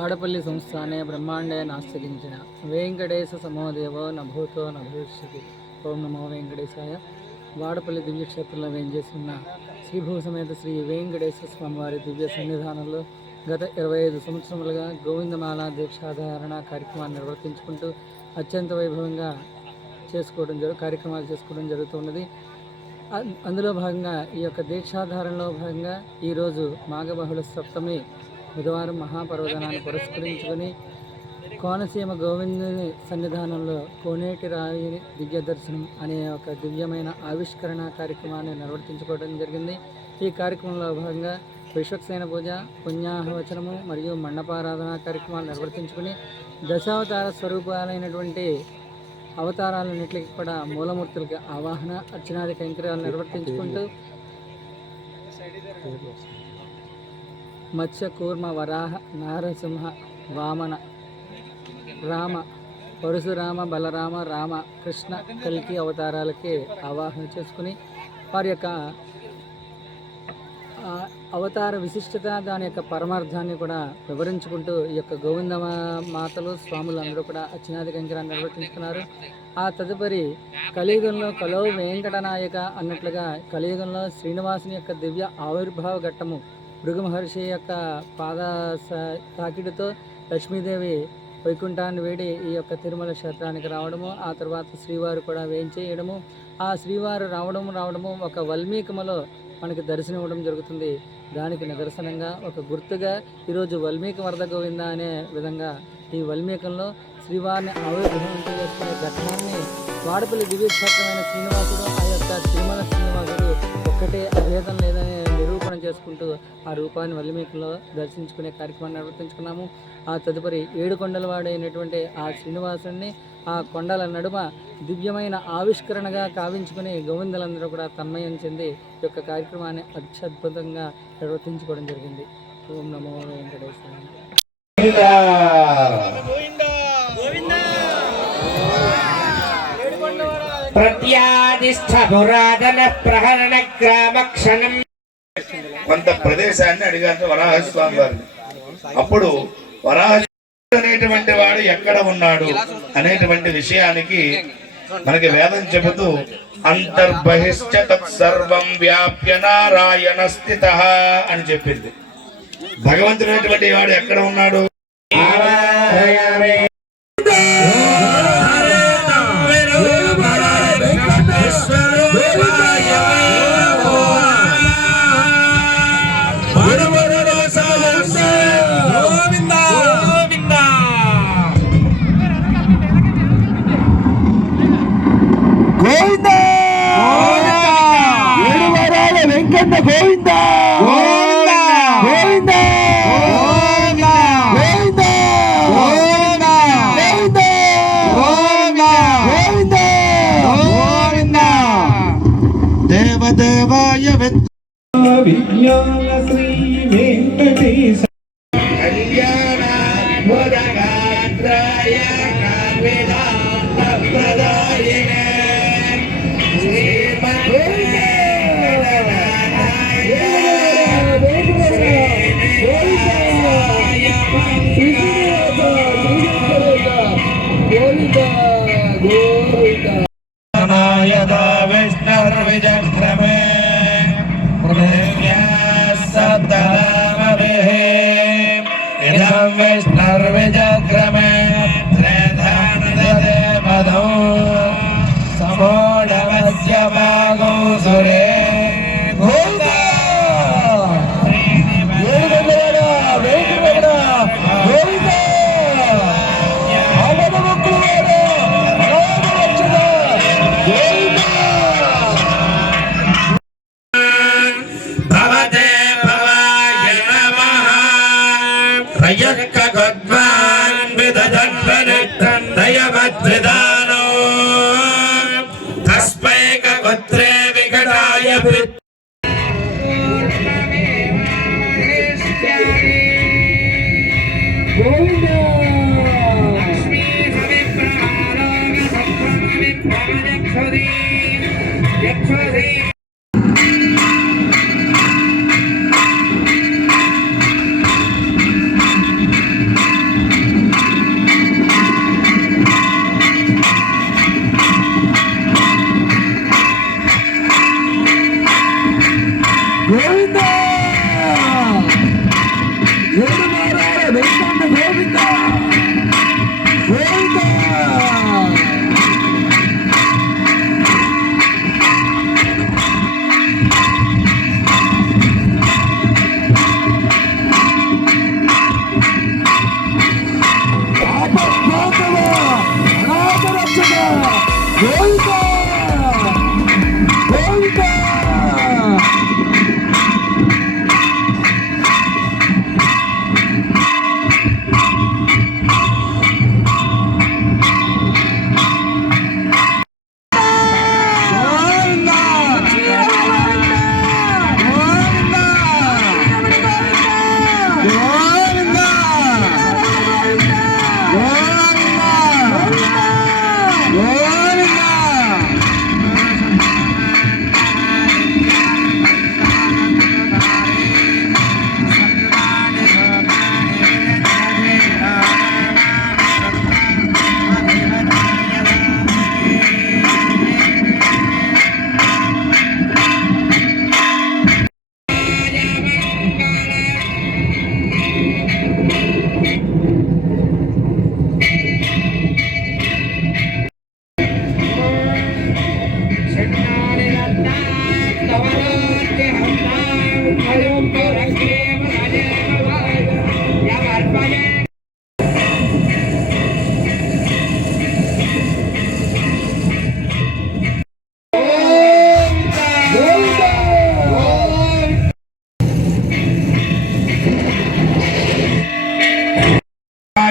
వాడపల్లి సంస్థానే బ్రహ్మాండే నాస్తికించిన వెంకటేశ సమోదేవో నభూతో నభవిష్యతి. ఓం నమో వెంకటేశాయ. వాడపల్లి దివ్యక్షేత్రంలో వేయించేసిన శ్రీభూ సమేత శ్రీ వెంకటేశ్వర స్వామివారి దివ్య సన్నిధానంలో గత ఇరవై ఐదు సంవత్సరములుగా గోవిందమాల దీక్షాధారణ కార్యక్రమాన్ని నిర్వర్తించుకుంటూ అత్యంత వైభవంగా చేసుకోవడం జరు కార్యక్రమాలు చేసుకోవడం జరుగుతున్నది. అందులో భాగంగా ఈ యొక్క దీక్షాధారణలో భాగంగా ఈరోజు మాఘబహుళ సప్తమి బుధవారం మహాపర్వదనాన్ని పురస్కరించుకొని కోనసీమ గోవిందుని సన్నిధానంలో కోనేటి రాయి దివ్య దర్శనం అనే ఒక దివ్యమైన ఆవిష్కరణ కార్యక్రమాన్ని నిర్వర్తించుకోవడం జరిగింది. ఈ కార్యక్రమంలో భాగంగా విశ్వక్సేన పూజ పుణ్యాహవచనము మరియు మండపారాధన కార్యక్రమాలు నిర్వర్తించుకుని దశావతార స్వరూపాలైనటువంటి అవతారాలన్నింటికి కూడా మూలమూర్తులకి ఆవాహన అర్చనాది కైంకర్యాలు నిర్వర్తించుకుంటూ మత్స్య కూర్మ వరాహ నారసింహ వామన రామ పరశురామ బలరామ రామ కృష్ణ కల్కి అవతారాలకి ఆవాహన చేసుకుని వారి యొక్క అవతార విశిష్టత దాని యొక్క పరమార్థాన్ని కూడా వివరించుకుంటూ ఈ యొక్క గోవింద మాతలు స్వాములు అందరూ కూడా అచ్చినాది కంకరాన్ని నిర్వర్తించుకున్నారు. ఆ తదుపరి కలియుగంలో కలో వెంకటనాయక అన్నట్లుగా కలియుగంలో శ్రీనివాసుని యొక్క దివ్య ఆవిర్భావ ఘట్టము భృగు మహర్షి యొక్క పాద తాకిడితో లక్ష్మీదేవి వైకుంఠాన్ని వేడి ఈ యొక్క తిరుమల క్షేత్రానికి రావడము ఆ తర్వాత శ్రీవారు కూడా వేయించేయడము. ఆ శ్రీవారు రావడం రావడము ఒక వల్మీకములో మనకి దర్శనం ఇవ్వడం జరుగుతుంది. దానికి నిదర్శనంగా ఒక గుర్తుగా ఈరోజు వల్మీక వరద గోవింద అనే విధంగా ఈ వల్మీకంలో శ్రీవారిని ఆవిర్భవింప చేసుకునే ఘటనాన్ని వాడపల్లి దివ్యక్షేత్రమైన శ్రీనివాసుడు ఆ యొక్క తిరుమల శ్రీనివాసుడు ఒక్కటే అభేదం లేదని చేసుకుంటూ ఆ రూపాన్ని వల్మీకంలో దర్శించుకునే కార్యక్రమాన్ని నిర్వర్తించుకున్నాము. ఆ తదుపరి ఏడు కొండల వాడైనటువంటి ఆ శ్రీనివాసుడిని ఆ కొండల నడుమ దివ్యమైన ఆవిష్కరణగా కావించుకుని గోవిందులందరూ కూడా తన్మయం చెంది ఈ యొక్క కార్యక్రమాన్ని అత్యద్భుతంగా నిర్వర్తించుకోవడం జరిగింది. ఓం నమో వెంకటేశ్వర ప్రత్యాదిష్ట పురాతన ప్రహరణ గ్రామక్షణం. కొంత ప్రదేశాన్ని అడిగారు వరాహస్వామి వారిని అప్పుడు వరాహ అనేటువంటి వాడు ఎక్కడ ఉన్నాడు అనేటువంటి విషయానికి మనకి వేదం చెబుతూ అంతర్బహిశ్చ తత్సర్వం వ్యాప్య నారాయణ స్థిత అని చెప్పింది. భగవంతుడైనటువంటి వాడు ఎక్కడ ఉన్నాడు? విజ్ఞాన శ్రీ వెంకటేశ కళ్యాణ സർവേ സർവജാ శ్రీ Portugal! Oita! Oita!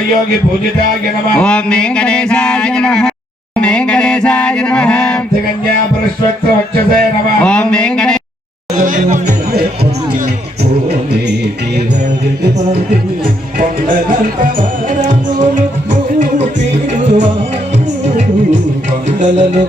योगी पूजिताय नमः ఓం వెంకటేశాయ నమః ఓం వెంకటేశాయ నమః धिगञ्जा पुरुषवक्त्र वक्षसे नमः ఓం వెంకటే కొండలలో